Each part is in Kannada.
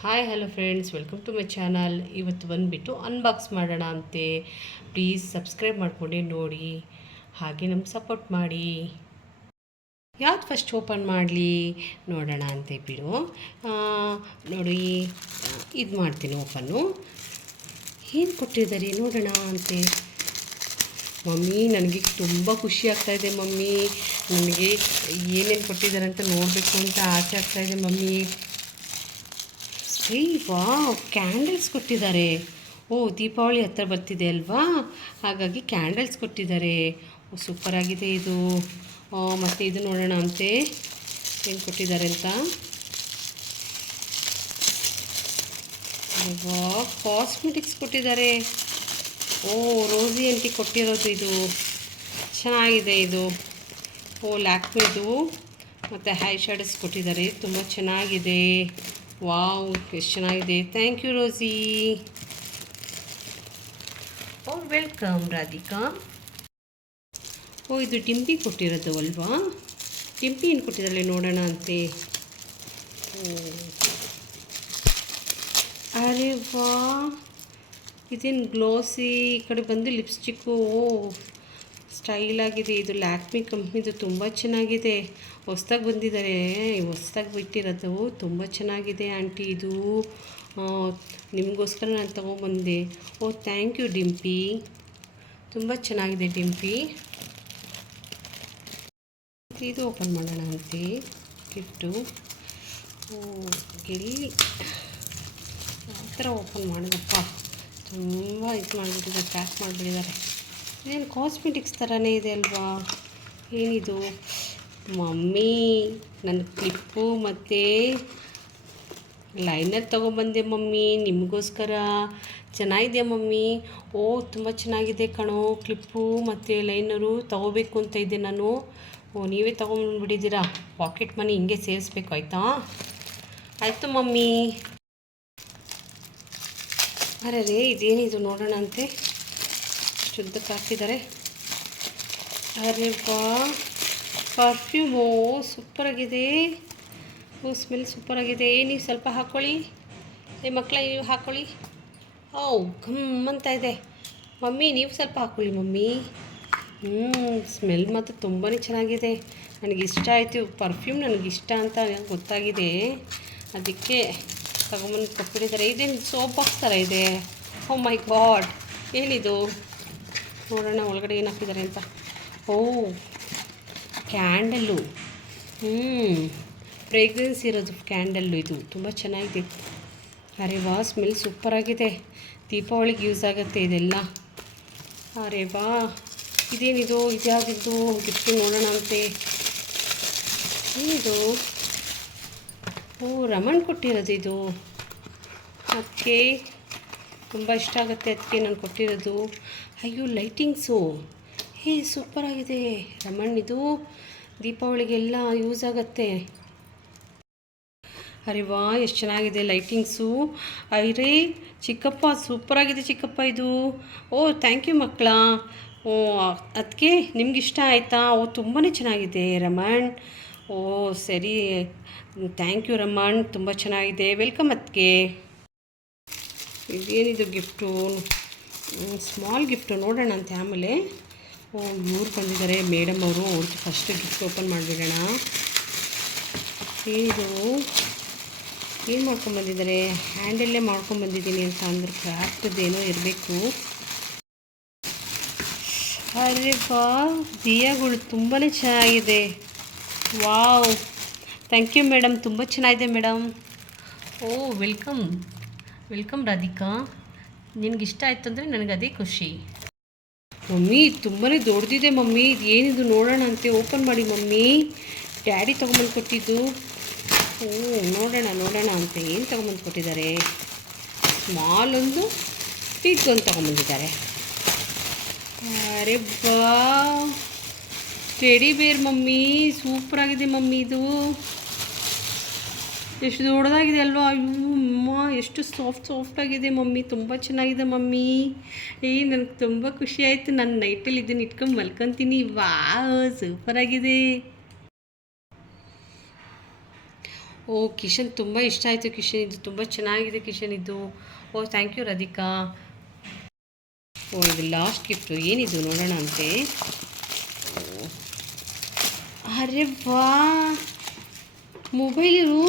Hi hello friends, welcome to my channel. ಇವತ್ತು ಬಂದುಬಿಟ್ಟು ಅನ್ಬಾಕ್ಸ್ ಮಾಡೋಣ ಅಂತೆ. ಪ್ಲೀಸ್ ಸಬ್ಸ್ಕ್ರೈಬ್ ಮಾಡ್ಕೊಂಡು ನೋಡಿ, ಹಾಗೆ ನಮ್ಗೆ ಸಪೋರ್ಟ್ ಮಾಡಿ. ಯಾವ್ದು ಫಸ್ಟ್ ಓಪನ್ ಮಾಡಲಿ ನೋಡೋಣ ಅಂತೆ ಬಿಡು. ನೋಡಿ, ಇದು ಮಾಡ್ತೀನಿ ಓಪನ್ನು. ಏನು ಕೊಟ್ಟಿದ್ದಾರೆ ನೋಡೋಣ ಅಂತೆ. ಮಮ್ಮಿ, ನನಗೆ ತುಂಬ ಖುಷಿ ಆಗ್ತಾಯಿದೆ ಮಮ್ಮಿ. ನನಗೆ ಏನೇನು ಕೊಟ್ಟಿದ್ದಾರೆ ಅಂತ ನೋಡಬೇಕು ಅಂತ ಆಸೆ ಆಗ್ತಾಯಿದೆ ಮಮ್ಮಿ. ವಾವ್, ಕ್ಯಾಂಡಲ್ಸ್ ಕೊಟ್ಟಿದ್ದಾರೆ. ದೀಪಾವಳಿ ಹತ್ರ ಬರ್ತಿದೆ ಅಲ್ವಾ, ಹಾಗಾಗಿ ಕ್ಯಾಂಡಲ್ಸ್ ಕೊಟ್ಟಿದ್ದಾರೆ. ಸೂಪರಾಗಿದೆ ಇದು. ಮತ್ತು ಇದು ನೋಡೋಣ ಅಂತೆ ಏನು ಕೊಟ್ಟಿದ್ದಾರೆ ಅಂತ. ಕಾಸ್ಮೆಟಿಕ್ಸ್ ಕೊಟ್ಟಿದ್ದಾರೆ. ರೋಸಿ ಆಂಟಿ ಕೊಟ್ಟಿರೋದು ಇದು. ಚೆನ್ನಾಗಿದೆ ಇದು. ಲ್ಯಾಕ್ಮಿದು ಮತ್ತು ಹೈ ಶಾಡೋಸ್ ಕೊಟ್ಟಿದ್ದಾರೆ. ತುಂಬ ಚೆನ್ನಾಗಿದೆ. ವಾವ್, ಎಷ್ಟು ಚೆನ್ನಾಗಿದೆ. Thank you Rosie. Welcome Radhika. ಇದು ಟಿಂಪಿ ಕೊಟ್ಟಿರೋದು ಅಲ್ವಾ. ಟಿಂಪಿ ಏನು ಕೊಟ್ಟಿದ್ದಾಳೆ ನೋಡೋಣ ಅಂತೆ. ಅರೆ ವಾ, ಇದೇನು ಗ್ಲೋಸಿ. ಈ ಕಡೆ ಬಂದು ಲಿಪ್ಸ್ಟಿಕ್ಕು. ಸ್ಟೈಲಾಗಿದೆ ಇದು. ಲ್ಯಾಕ್ಮಿ ಕಂಪ್ನಿದು. ತುಂಬ ಚೆನ್ನಾಗಿದೆ. ಹೊಸ್ದಾಗಿ ಬಂದಿದ್ದಾರೆ, ಹೊಸ್ದಾಗಿ ಬಿಟ್ಟಿರೋದು. ತುಂಬ ಚೆನ್ನಾಗಿದೆ ಆಂಟಿ ಇದು. ನಿಮಗೋಸ್ಕರ ನಾನು ತೊಗೊಂಬಂದೆ. Thank you Dimpy. ತುಂಬ ಚೆನ್ನಾಗಿದೆ ಡಿಂಪಿ. ಇದು ಓಪನ್ ಮಾಡೋಣ ಅಂತೆ ಗಿಫ್ಟು. ಎಲ್ಲಿ ಯಾವ ಥರ ಓಪನ್ ಮಾಡೋದಪ್ಪ. ತುಂಬ ಇದು ಮಾಡಿಬಿಟ್ಟಿದ್ದಾರೆ, ಪ್ಯಾಕ್ ಮಾಡಿಬಿಟ್ಟಿದ್ದಾರೆ. ಇದೇನು ಕಾಸ್ಮೆಟಿಕ್ಸ್ ಥರನೇ ಇದೆ ಅಲ್ವಾ. ಏನಿದು ಮಮ್ಮಿ, ನನ್ನ ಕ್ಲಿಪ್ಪು ಮತ್ತು ಲೈನರ್ ತೊಗೊಬಂದೆ ಮಮ್ಮಿ ನಿಮಗೋಸ್ಕರ. ಚೆನ್ನಾಗಿದೆ ಮಮ್ಮಿ. ತುಂಬ ಚೆನ್ನಾಗಿದೆ ಕಣೋ. ಕ್ಲಿಪ್ಪು ಮತ್ತು ಲೈನರು ತೊಗೋಬೇಕು ಅಂತ ಇದ್ದೆ ನಾನು. ನೀವೇ ತೊಗೊಂಡ್ಬಿಟ್ಟಿದ್ದೀರಾ. ಪಾಕೆಟ್ ಮನಿ ಹಿಂಗೆ ಸೇರಿಸ್ಬೇಕು, ಆಯಿತಾ? ಆಯಿತು ಮಮ್ಮಿ. ಅರೆ ಇದೇನಿದು ನೋಡೋಣ ಅಂತೆ. ಶುದ್ಧಕ್ಕೆ ಹಾಕಿದ್ದಾರೆ. ಅರೆ ವಾ, ಪರ್ಫ್ಯೂಮು ಸೂಪರಾಗಿದೆ. ಸ್ಮೆಲ್ ಸೂಪರಾಗಿದೆ. ನೀವು ಸ್ವಲ್ಪ ಹಾಕ್ಕೊಳ್ಳಿ. ಮಕ್ಕಳ ನೀವು ಹಾಕ್ಕೊಳ್ಳಿ. ಘಮ್ ಅಂತ ಇದೆ. ಮಮ್ಮಿ, ನೀವು ಸ್ವಲ್ಪ ಹಾಕ್ಕೊಳ್ಳಿ ಮಮ್ಮಿ. ಸ್ಮೆಲ್ ಮಾತ್ರ ತುಂಬಾ ಚೆನ್ನಾಗಿದೆ. ನನಗಿಷ್ಟ ಆಯಿತು. ಪರ್ಫ್ಯೂಮ್ ನನಗಿಷ್ಟ ಅಂತ ಗೊತ್ತಾಗಿದೆ, ಅದಕ್ಕೆ ತಗೊಂಬಂದು ಕೊಟ್ಬಿಟ್ಟಿದ್ದಾರೆ. ಇದೇನು ಸೋಪ್ ಬಾಕ್ಸ್ ಥರ ಇದೆ. ಮೈ ಗಾಡ್, ಏನಿದು ನೋಡೋಣ ಒಳಗಡೆ ಏನು ಹಾಕಿದ್ದಾರೆ ಅಂತ. ಕ್ಯಾಂಡಲ್ಲು. ಫ್ರೇಗ್ರೆನ್ಸ್ ಇರೋದು ಕ್ಯಾಂಡಲ್ಲು ಇದು. ತುಂಬ ಚೆನ್ನಾಗಿದೆ. ಅರೆ ವಾ, ಸ್ಮೆಲ್ ಸೂಪರಾಗಿದೆ. ದೀಪಾವಳಿಗೆ ಯೂಸ್ ಆಗುತ್ತೆ ಇದೆಲ್ಲ. ಅರೆ ವಾ, ಇದೇನಿದು, ಇದ್ಯಾವುದಿದ್ದು ಗಿಫ್ಟು ನೋಡೋಣ ಅಂತೆ. ಏನಿದು? ರಮಣ್ ಕೊಟ್ಟಿರೋದು ಇದು. ಅದಕ್ಕೆ ತುಂಬ ಇಷ್ಟ ಆಗುತ್ತೆ, ಅದಕ್ಕೆ ನಾನು ಕೊಟ್ಟಿರೋದು. ಅಯ್ಯೋ, ಲೈಟಿಂಗ್ಸು. ಸೂಪರಾಗಿದೆ ರಮಣ್ ಇದು. ದೀಪಾವಳಿಗೆಲ್ಲ ಯೂಸ್ ಆಗುತ್ತೆ. ಅರೆ ವಾ, ಎಷ್ಟು ಚೆನ್ನಾಗಿದೆ ಲೈಟಿಂಗ್ಸು. ಅರೆ ಚಿಕ್ಕಪ್ಪ, ಸೂಪರಾಗಿದೆ ಚಿಕ್ಕಪ್ಪ ಇದು. ಥ್ಯಾಂಕ್ ಯು ಮಕ್ಕಳ. ಅದಕ್ಕೆ ನಿಮ್ಗೆ ಇಷ್ಟ ಆಯಿತಾ? ತುಂಬಾ ಚೆನ್ನಾಗಿದೆ ರಮಣ್. ಸರಿ, ಥ್ಯಾಂಕ್ ಯು ರಮಣ್. ತುಂಬ ಚೆನ್ನಾಗಿದೆ. ವೆಲ್ಕಮ್ ಅದಕ್ಕೆ. ಇದೇನಿದು ಗಿಫ್ಟು? ಸ್ಮಾಲ್ ಗಿಫ್ಟು ನೋಡೋಣ ಅಂತೆ ಆಮೇಲೆ. ಇವ್ರು ಬಂದಿದ್ದಾರೆ ಮೇಡಮ್ ಅವರು. ಅವ್ರಿಗೆ ಫಸ್ಟ್ ಗಿಫ್ಟ್ ಓಪನ್ ಮಾಡಿಬಿಡೋಣ. ಇದು ಏನು ಮಾಡ್ಕೊಂಬಂದಿದ್ದಾರೆ? ಹ್ಯಾಂಡಲ್ಲೇ ಮಾಡ್ಕೊಂಬಂದಿದ್ದೀನಿ ಅಂತ ಅಂದ್ರೆ ಕ್ರಾಫ್ಟ್ದೇನೋ ಇರಬೇಕು. ಅರೆ ವಾ, ದಿಯಾಗಳು ತುಂಬಾ ಚೆನ್ನಾಗಿದೆ. Wow, thank you madam. ತುಂಬ ಚೆನ್ನಾಗಿದೆ ಮೇಡಮ್. Welcome welcome Radhika. ನಿನಗಿಷ್ಟ ಆಯಿತು ಅಂದರೆ ನನಗೆ ಅದೇ ಖುಷಿ. ಮಮ್ಮಿ, ತುಂಬಾ ದೊಡ್ಡದಿದೆ ಮಮ್ಮಿ. ಇದು ಏನಿದು ನೋಡೋಣ ಅಂತೆ. ಓಪನ್ ಮಾಡಿ ಮಮ್ಮಿ. ಡ್ಯಾಡಿ ತೊಗೊಂಬಂದು ಕೊಟ್ಟಿದ್ದು. ನೋಡೋಣ ಅಂತೆ ಏನು ತೊಗೊಂಬಂದು ಕೊಟ್ಟಿದ್ದಾರೆ. ಸ್ಮಾಲ್ ಒಂದು, ಬಿಗ್ ಒಂದು ತೊಗೊಂಬಂದಿದ್ದಾರೆ. ಅರೆ ಬಾ, ಟೆಡಿ ಬೇರ್ ಮಮ್ಮಿ. ಸೂಪರಾಗಿದೆ ಮಮ್ಮಿ ಇದು. ಎಷ್ಟು ದೊಡ್ಡದಾಗಿದೆ ಅಲ್ವಾ. ಅಮ್ಮ, ಎಷ್ಟು ಸಾಫ್ಟಾಗಿದೆ ಮಮ್ಮಿ. ತುಂಬ ಚೆನ್ನಾಗಿದೆ ಮಮ್ಮಿ. ನನಗೆ ತುಂಬ ಖುಷಿ ಆಯಿತು. ನಾನು ನೈಟಲ್ಲಿ ಇದನ್ನು ಇಟ್ಕೊಂಡು ಮಲ್ಕೊತೀನಿ. ಸೂಪರಾಗಿದೆ. ಓ ಕಿಶನ್ ತುಂಬ ಇಷ್ಟ ಆಯಿತು ಕಿಶನ್, ಇದು ತುಂಬ ಚೆನ್ನಾಗಿದೆ ಕಿಶನ್ ಇದು. ಓ ಥ್ಯಾಂಕ್ ಯು ರಾಧಿಕಾ. ಓ ಇದು ಲಾಸ್ಟ್ ಗಿಫ್ಟು, ಏನಿದು ನೋಡೋಣ ಅಂತೆ. ಅರೆ ವಾ, ಮೊಬೈಲು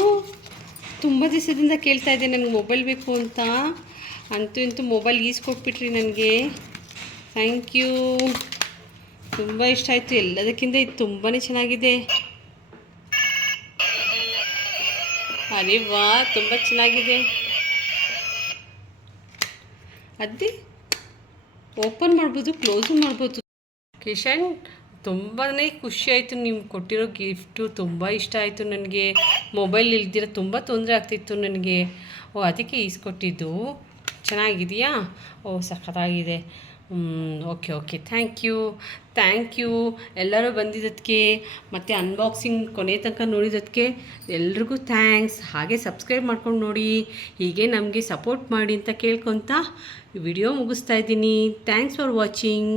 ತುಂಬ ದಿವಸದಿಂದ ಕೇಳ್ತಾ ಇದ್ದೆ ನನಗೆ ಮೊಬೈಲ್ ಬೇಕು ಅಂತ. ಅಂತೂ ಇಂತೂ ಮೊಬೈಲ್ ಈಸ್ಕೊಟ್ಬಿಟ್ರಿ ನನಗೆ. ಥ್ಯಾಂಕ್ ಯು, ತುಂಬ ಇಷ್ಟ ಆಯಿತು. ಎಲ್ಲದಕ್ಕಿಂತ ಇದು ತುಂಬಾ ಚೆನ್ನಾಗಿದೆ. ಅರೆ ವಾ, ತುಂಬ ಚೆನ್ನಾಗಿದೆ. ಅದೇ ಓಪನ್ ಮಾಡ್ಬೋದು, ಕ್ಲೋಸು ಮಾಡ್ಬೋದು. ಕಿಶನ್ ತುಂಬಾ ಖುಷಿ ಆಯಿತು, ನೀವು ಕೊಟ್ಟಿರೋ ಗಿಫ್ಟು ತುಂಬ ಇಷ್ಟ ಆಯಿತು ನನಗೆ. ಮೊಬೈಲ್ ಇಲ್ದಿರ ತುಂಬ ತೊಂದರೆ ಆಗ್ತಿತ್ತು ನನಗೆ. ಓ ಅದಕ್ಕೆ ಈಸ್ಕೊಟ್ಟಿದ್ದು. ಚೆನ್ನಾಗಿದೆಯಾ? ಓ ಸಖತ್ತಾಗಿದೆ. ಓಕೆ ಓಕೆ, ಥ್ಯಾಂಕ್ ಯು ಎಲ್ಲರೂ ಬಂದಿದ್ದಕ್ಕೆ ಮತ್ತು ಅನ್ಬಾಕ್ಸಿಂಗ್ ಕೊನೆ ತನಕ ನೋಡಿದ್ದಕ್ಕೆ ಎಲ್ರಿಗೂ ಥ್ಯಾಂಕ್ಸ್. ಹಾಗೆ ಸಬ್ಸ್ಕ್ರೈಬ್ ಮಾಡ್ಕೊಂಡು ನೋಡಿ, ಹೀಗೆ ನಮಗೆ ಸಪೋರ್ಟ್ ಮಾಡಿ ಅಂತ ಕೇಳ್ಕೊತ ವಿಡಿಯೋ ಮುಗಿಸ್ತಾ ಇದ್ದೀನಿ. Thanks for watching.